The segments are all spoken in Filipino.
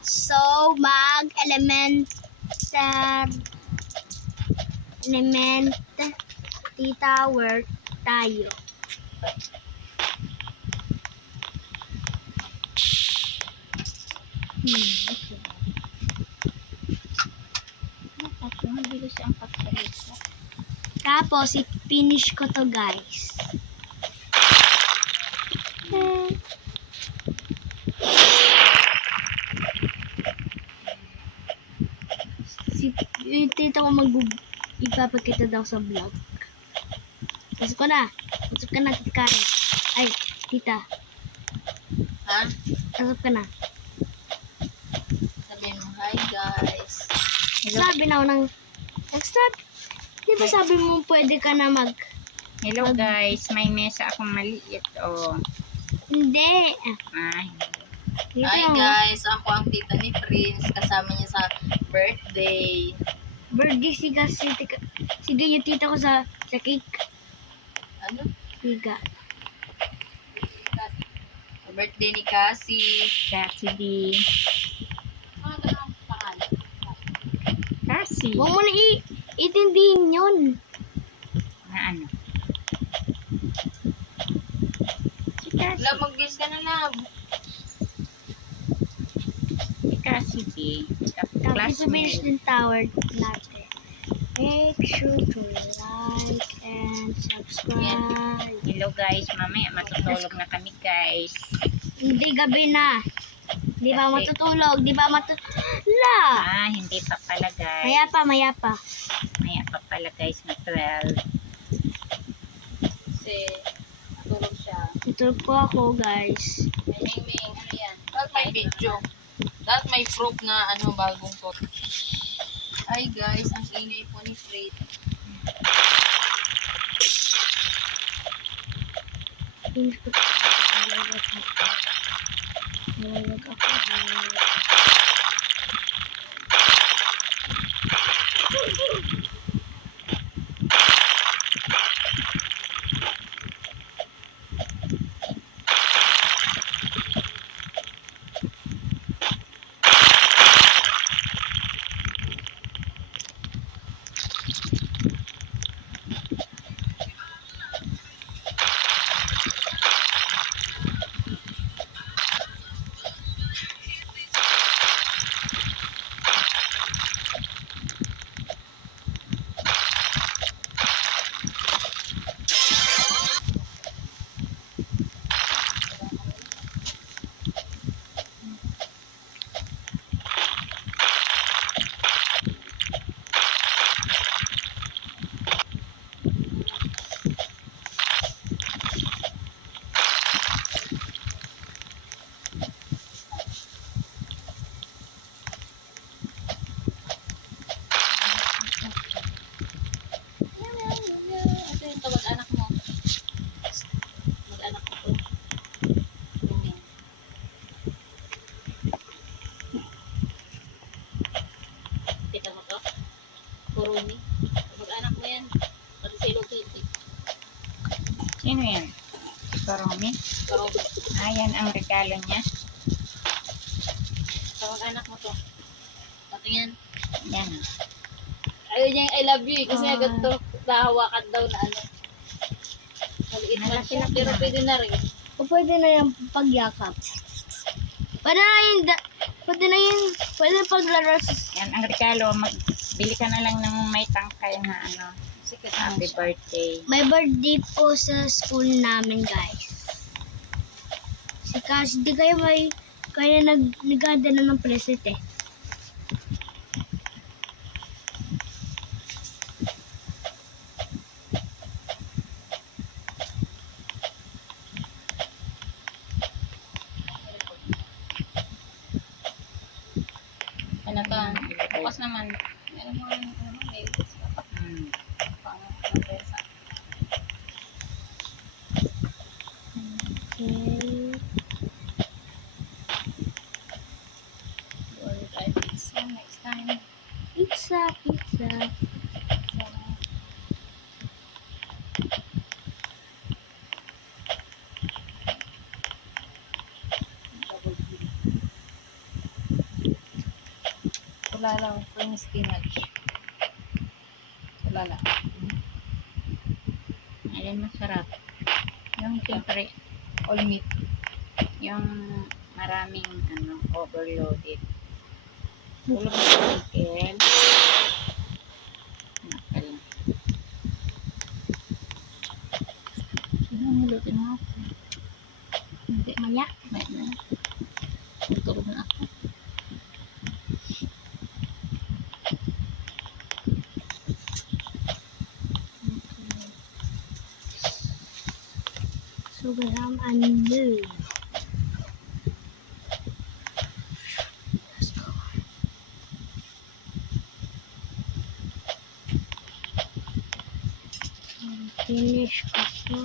So, elementary tower tayo. At mabilis ang pagsalita. Tapos, i-finish ko to, guys. Yung tita ko ipapakita daw sa vlog. Pasok ka na, tita Karen. Ay, tita. Ha? Pasok ka na. Sabihin mo, hi guys. Sabi na ako di ba sabi mo pwede ka na Hello guys, may mesa akong maliit. Oh. Hindi. Hi guys, ako ang tita ni Prince. Kasama niya sa birthday. Birthday siga yung tita ko sa cake. Ano? Siga. Birthday ni Cassie. Cassie D. Cassie. Huwag mo na itindihin yun. Na ano? Si Cassie. Love, mag-bis ka na, love. Si Cassie D. Tapos finish ng tower natin. Make sure to like and subscribe. Hello guys, mamaya matutulog na kami guys. Hindi, gabi na. Di ba matutulog? Di ba Hindi pa pala guys. Maya pa. Maya pa pala guys na 12. Kasi matulog siya. Tutulog po ako, guys. May ano yan? Dapat may video. Dapat may proof na bagong to. Hi guys, ang ingay po ni Fred. Finish ko. Nalagag ako. Kurumi. Mag-anak mo yan. Pati si Hello Kitty. Sino yan? Kurumi? Kurumi. Yan ang regalo niya. Mag-anak mo to. Patingin. Yan. Ayaw niya yung I love you kasi ganito nahawakan daw na maliit man siya. Pero pwede na rin. O pwede na yung pagyakap. Pwede na yung paglaro sa... Yan ang regalo. Bili ka na lang ng may tangkay na happy birthday. May birthday po sa school namin, guys. Kasi di kayo kaya nag-ganda na ng present eh. Ano to? Bukas naman. Meron mo may pang-pesa. Okay. Or try pizza next time. Pizza. Wala lang. Yung spinach. Wala lang. Alin masarap? Yung siyempre, All meat. yung maraming overloaded. Tulog na chicken. Nakal. Sino ang nilutin mo ako? Hindi. Maya. May na. Tulog na ako. Sobrang ano. Let's go. Finish ko to.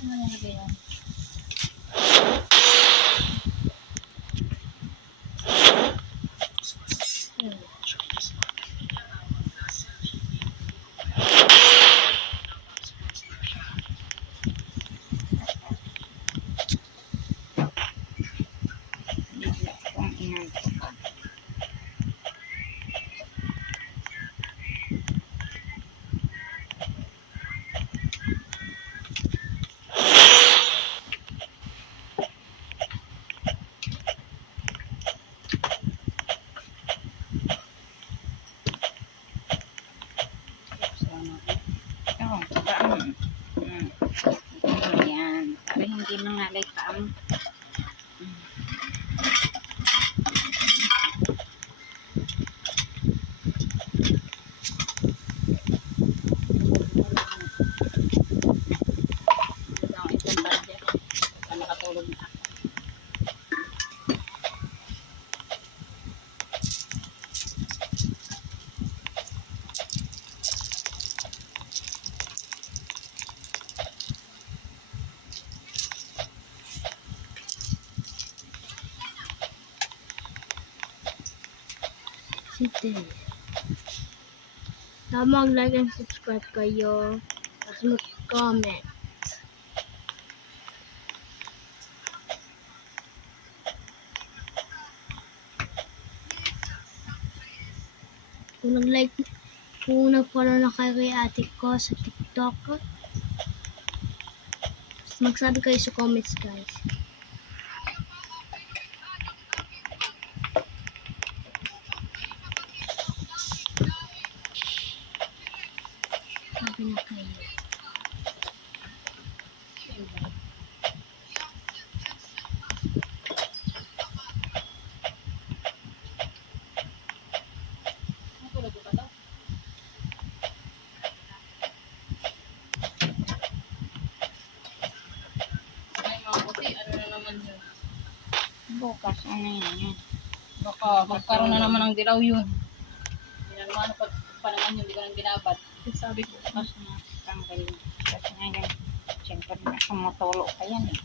Ano nalagay yan? Bigla kong inantok. Oh, kaam. Ayan. Para hindi mangalay kaam. Ito ang isang budget. Nakatulog na ako. Sige. Mag-like and subscribe kayo. Tapos mag-comment. Kung nag-like, kung nag-follow na kayo kay ate ko sa TikTok, magsabi kayo sa comments, guys. Sabi na kayo. Natulog ko pa daw. Ay, mga puti. Ano na naman yun? Bukas, ano yan? Baka magkaroon na naman ng dilaw yun. Hindi na naman pag panangan yun, hindi ko nang ginabat. Sabi ko, Bukas na tanggalin. Kasi ngayon, siyempre nasa matulo pa yan eh.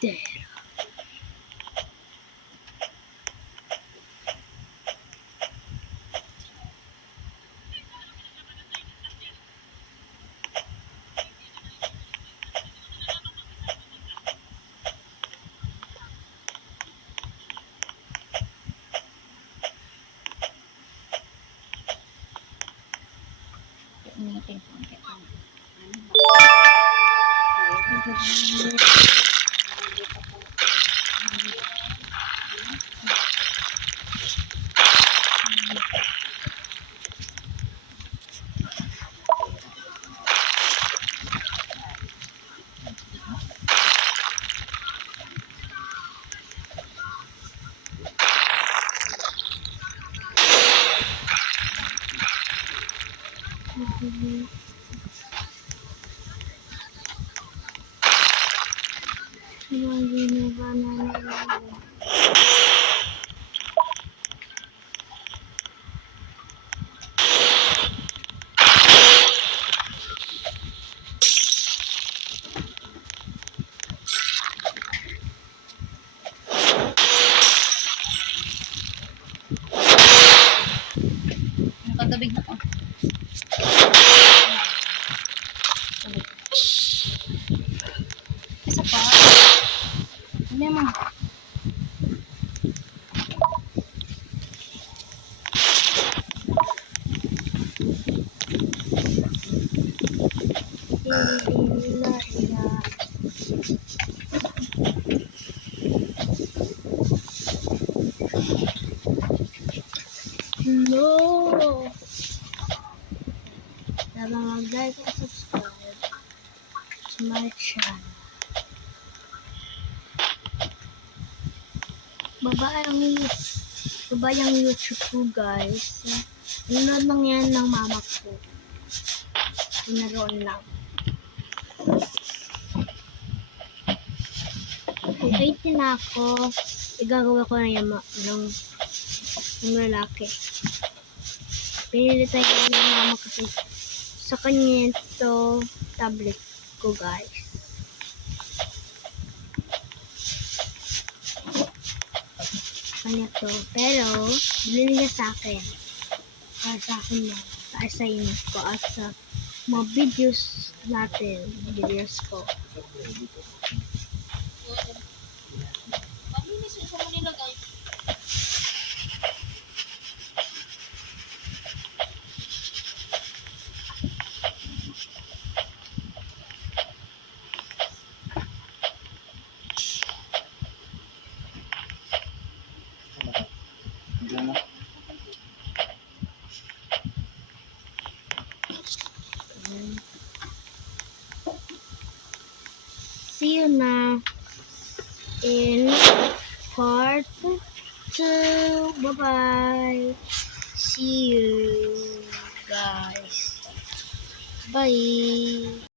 There. Initin ko. Initin ko. Ano ba? Nakatubig na ko. Isa pa. Ano mo? No! Tama mag-like at subscribe to my channel. Babayang YouTube ko, guys. Nanonood lang yan ng mama ko. Naroon lang. Kung 18 na ako, igagawa ko na yung ng lalaki. Pinilitan ko ng mama kasi sa kanya ito tablet ko, guys. Kanya to. Pero, bilhin niya sa akin. Para sa akin na. Sa assignment ko at sa mga videos natin. Videos ko. Maminis sa mo nilagay. See you na in part 2. Bye-bye. See you, guys. Bye.